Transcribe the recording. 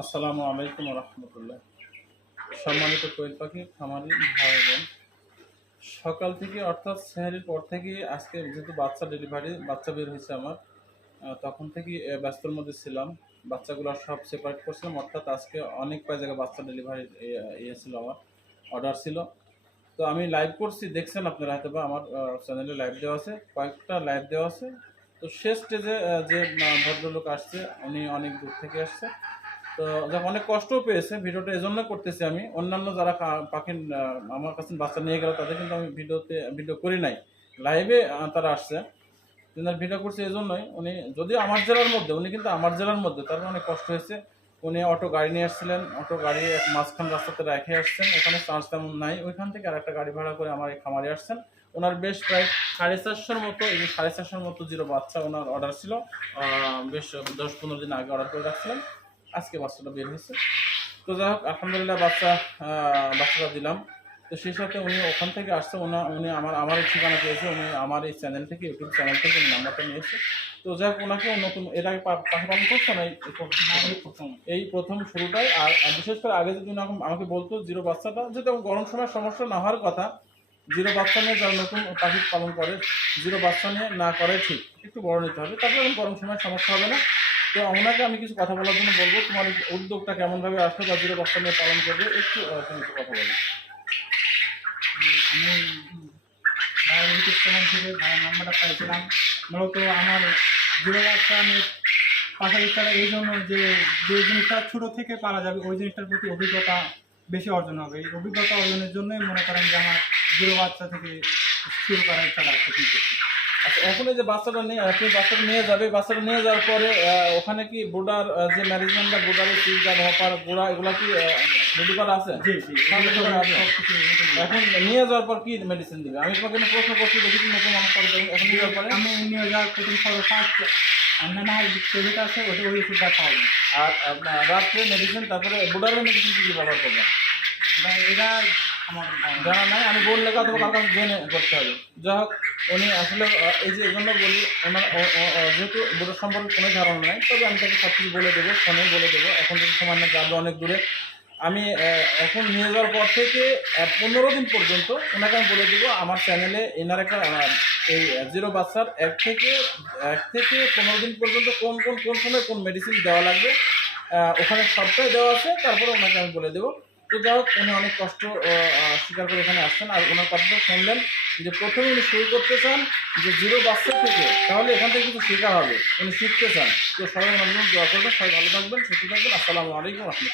আসসালামু আলাইকুম রহমতুল্লাহ। সম্মানিত কোয়েল পাখি, খামারি, ভাই বোন, সকাল থেকে অর্থাৎ সেহারির পর থেকে আজকে যেহেতু বাচ্চা ডেলিভারি বাচ্চা বের হয়েছে আমার তখন থেকে ব্যস্তর মধ্যে ছিলাম। বাচ্চাগুলো সব সেপারেট করছিলাম, অর্থাৎ আজকে অনেক কয় জায়গায় বাচ্চা ডেলিভারি ইয়ে ছিল আমার অর্ডার ছিল। তো আমি লাইভ করছি, দেখছেন আপনারা হয়তো বা আমার চ্যানেলে লাইভ দেওয়া আছে, কয়েকটা লাইভ দেওয়া আছে। তো শেষ স্টেজে যে ভদ্রলোক আসছে, উনি অনেক দূর থেকে আসছে। তো অনেক কষ্টও পেয়েছে ভিডিওটা, এজন্য করতেছি আমি। অন্যান্য যারা কা- পাখি আমার কাছে বাচ্চা নিয়ে গেল, তাদের কিন্তু আমি ভিডিওতে, ভিডিও করি নাই। লাইভে তারা আসছে। কিন্তু ভিডিও করছে এই জন্যই উনি, যদিও আমার জেলার মধ্যে, উনি কিন্তু আমার জেলার মধ্যে, তার অনেক কষ্ট হয়েছে। উনি অটো গাড়ি নিয়ে আসছিলেন, অটো গাড়ি এক মাঝখান রাস্তাতে রেখে আসছেন, ওখানে চার্জ তেমন নাই। ওইখান থেকে আর একটা গাড়ি ভাড়া করে আমার এই খামারে আসছেন। ওনার বেশ প্রায় সাড়ে চারশোর মতো, এই সাড়ে চারশোর মতো জিরো বাচ্চা ওনার অর্ডার ছিল। বেশ দশ পনেরো দিন আগে অর্ডার করে রাখছিলেন। আজকে বাচ্চাটা বের হয়েছে। তো যাই হোক আলহামদুলিল্লাহ বাচ্চা বাচ্চাটা দিলাম। তো সেই সাথে উনি ওখান থেকে আসছে ওনা উনি আমার আমার ঠিকানা পেয়েছে উনি আমার এই চ্যানেল থেকে ইউটিউব চ্যানেল থেকে উনি নাম্বারটা নিয়েছে। তো যাই হোক ওনাকে নতুন এর আগে পা- পাখি পালন করছে না এই প্রথম? এই প্রথম শুরুটাই আর বিশেষ করে আগে যদি উনি আমাকে- বলতো জিরো বাচ্চাটা যেটা গরম সময় সমস্যা না হওয়ার কথা জিরো বাচ্চা নিয়ে যারা নতুন পাখি পালন করে জিরো বাচ্চা নিয়ে না করে ঠিক একটু বড় নিতে হবে তারপরে এখন গরম সময় সমস্যা হবে না। তো ওনাকে আমি কিছু কথা বলার জন্য বলব। তোমার উদ্যোগটা কেমনভাবে আসলো বা জিরো বাচ্চা নিয়ে পালন করবে, একটু তুমি কথা বলো। আমি ভাইয়ের ইউটিউব চ্যানেল থেকে ভাইয়ের নাম্বারটা মূলত আমার জিরো বাচ্চা পাশার ইচ্ছাটা এই জন্য যে যে জিনিসটা ছোটো থেকে পারা যাবে, ওই জিনিসটার প্রতি অভিজ্ঞতা বেশি অর্জন হবে। এই অভিজ্ঞতা অর্জনের জন্যই মনে করেন যে আমার জিরো বাচ্চা থেকে শুরু করার ইচ্ছাটা আছে এখন এই যে বাচ্চাটা নিয়ে আপনি বাচ্চাটা নিয়ে যাবে বাচ্চাটা নিয়ে যাওয়ার পরে ওখানে কি বোর্ডার যে ম্যানেজমেন্ট বা বোর্ডারের গার্ড হপার গোড়া এগুলো কি রেডি করা আছে। এখন নিয়ে যাওয়ার পর কি মেডিসিন দিবে? আমি তোমাকে প্রশ্ন করছি দেখি তুমি নতুন মানুষ করে। এখন নিয়ে যাওয়ার পরে? আমি নিয়ে যাওয়ার প্রথম সর্ব ফার্স্ট আছে ওটা ওই ওষুধটা খাওয়াবো। আর রাত্রে মেডিসিন তারপরে বোর্ডারের মেডিসিন কি কি ব্যবহার করবেন এটা আমার জানা নাই, আমি বললে অথবা কার কাছে জেনে করতে হবে। যাই হোক, উনি আসলে এই যে এজন্য বলি, ওনার যেহেতু বোর্ডের সম্পর্কে কোনো ধারণা নাই, তবে আমি তাকে সব কিছু বলে দেবো ফোনে বলে দেবো। এখন যদি সময় না যাবে অনেক দূরে। আমি এখন নিয়ে যাওয়ার পর থেকে পনেরো দিন পর্যন্ত ওনাকে আমি বলে দেবো, আমার চ্যানেলে এনার একটা এই জিরো বাচ্চার এক থেকে এক থেকে পনেরো দিন পর্যন্ত কোন কোন কোন সময় কোন মেডিসিন দেওয়া লাগবে ওখানে সবটাই দেওয়া আছে, তারপরে ওনাকে আমি বলে দেবো। তো যাই হোক, উনি অনেক কষ্ট স্বীকার করে এখানে আসছেন আর ওনার কথা শুনলেন যে প্রথমে উনি শুরু করতে চান যে জিরো বাচ্চা থেকে, তাহলে এখান থেকে কিছু শেখা হবে। উনি শিখতে চান। তো সবাই মানুষ দোয়া করবেন, সবাই ভালো থাকবেন, সুস্থ থাকবেন। আসসালামু আলাইকুম রহমতুল্লাহ।